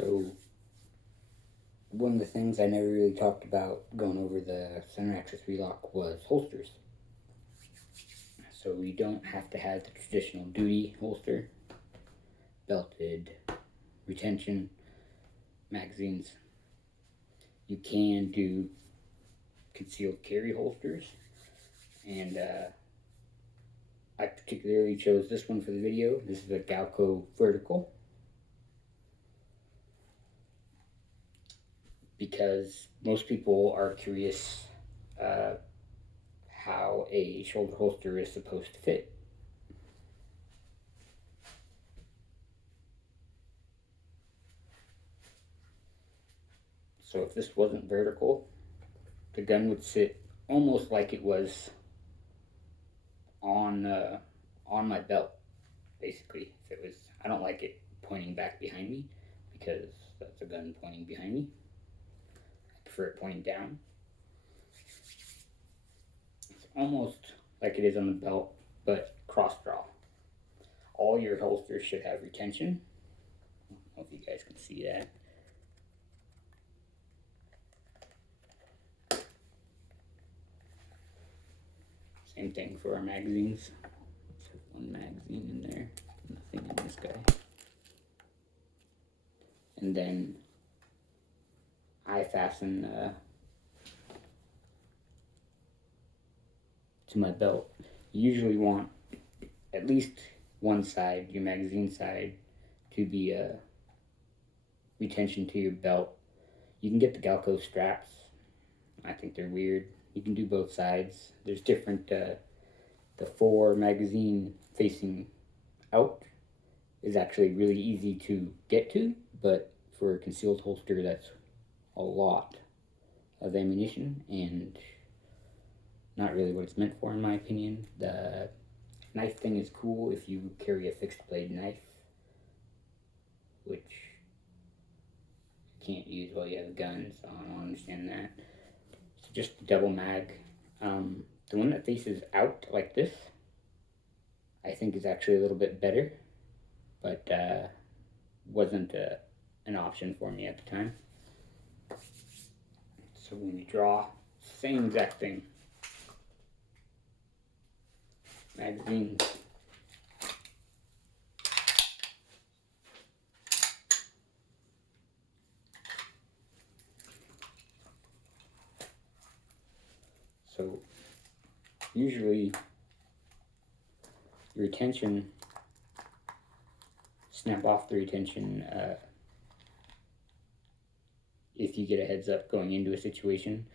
So one of the things I never really talked about going over the center accessory lock was holsters. So we don't have to have the traditional duty holster, belted, retention, magazines. You can do concealed carry holsters, and I particularly chose this one for the video. This is a Galco Vertical, because most people are curious how a shoulder holster is supposed to fit. So if this wasn't vertical, the gun would sit almost like it was on my belt, basically. If it was, I don't like it pointing back behind me, because that's a gun pointing behind me. I prefer it pointing down. It's almost like it is on the belt, but cross draw. All your holsters should have retention. I don't know if you guys can see that. Same thing for our magazines. There's one magazine in there, nothing in this guy. And then I fasten to my belt. You usually want at least one side, your magazine side, to be retention to your belt. You can get the Galco straps. I think they're weird. You can do both sides. There's different, the 4 magazine facing out is actually really easy to get to, but for a concealed holster, that's a lot of ammunition and not really what it's meant for, in my opinion. The knife thing is cool if you carry a fixed blade knife, which you can't use while you have a gun, so I don't understand that. So just double mag. The one that faces out like this, I think is actually a little bit better, but wasn't an option for me at the time. So when you draw, same exact thing. Magazines. So usually your retention, snap off the retention if you get a heads up going into a situation,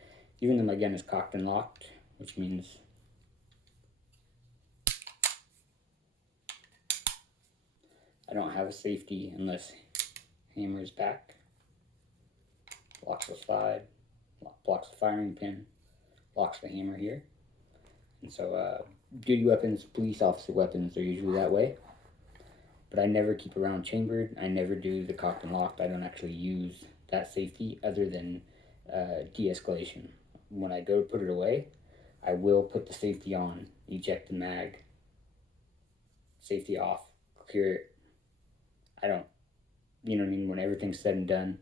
even though my gun is cocked and locked, which means I don't have a safety unless hammer is back. Locks the slide, blocks the firing pin, locks the hammer here. And so duty weapons, police officer weapons are usually that way. But I never keep around chambered. I never do the cocked and locked. I don't actually use that safety other than de-escalation. When I go to put it away, I will put the safety on, eject the mag, safety off, clear it. I don't, you know what I mean, when everything's said and done,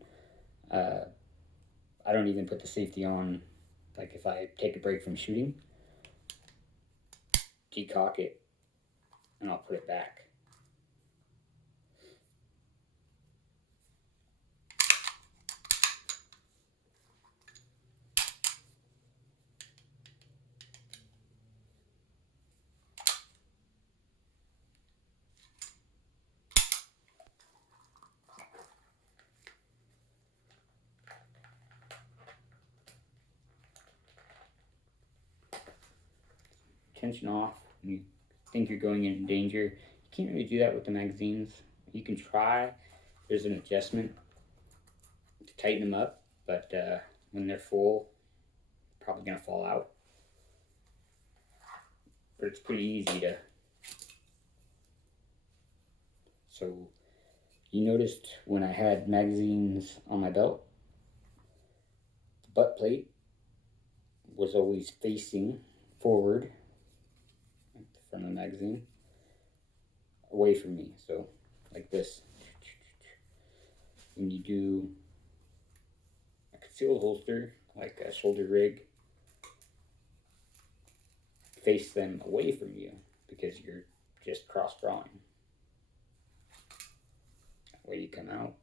I don't even put the safety on. Like if I take a break from shooting, decock it, and I'll put it back. Tension off when you think you're going into danger. You can't really do that with the magazines. You can try. There's an adjustment to tighten them up, but when they're full, probably gonna fall out. But it's pretty easy to. So you noticed when I had magazines on my belt, the butt plate was always facing forward from the magazine away from me, so like this. when you do a concealed holster, like a shoulder rig, face them away from you because you're just cross drawing. That way you come out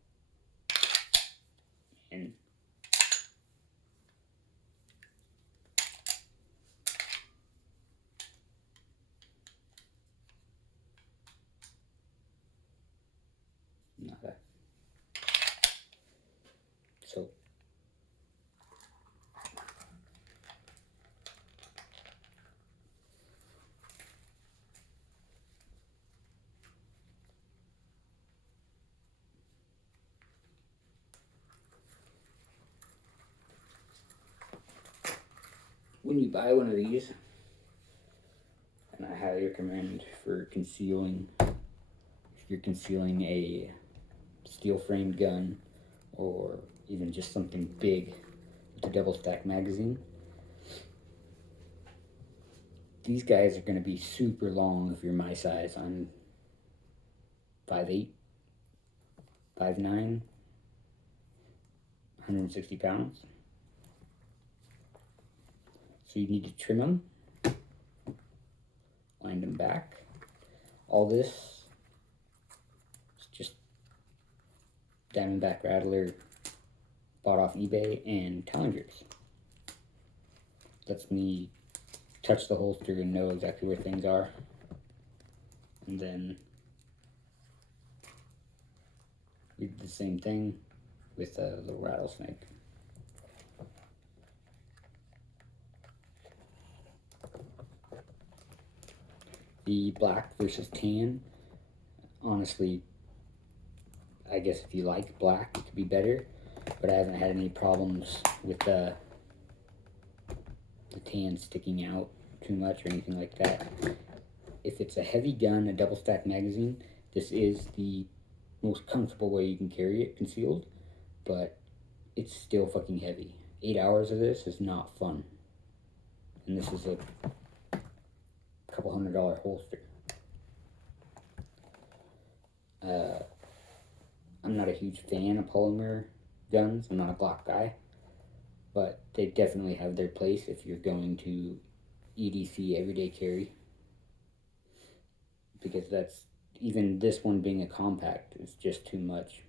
and nada. So when you buy one of these, and I highly recommend for concealing, if you're concealing a steel framed gun or even just something big with a double stack magazine, these guys are going to be super long if you're my size. I'm 5'8", 5'9", 160 pounds. So you need to trim them, wind them back. All this is just Diamondback Rattler, bought off eBay, and Tallengers. Lets me touch the holster and know exactly where things are. And then we did the same thing with a little rattlesnake. The black versus tan, honestly, I guess if you like black, it could be better, but I haven't had any problems with the tan sticking out too much or anything like that. If it's a heavy gun, a double stack magazine, this is the most comfortable way you can carry it concealed, but it's still fucking heavy. 8 hours of this is not fun. And this is a couple $100 holster. I'm not a huge fan of polymer guns. I'm not a Glock guy, but they definitely have their place if you're going to EDC, everyday carry, because that's, even this one being a compact, is just too much.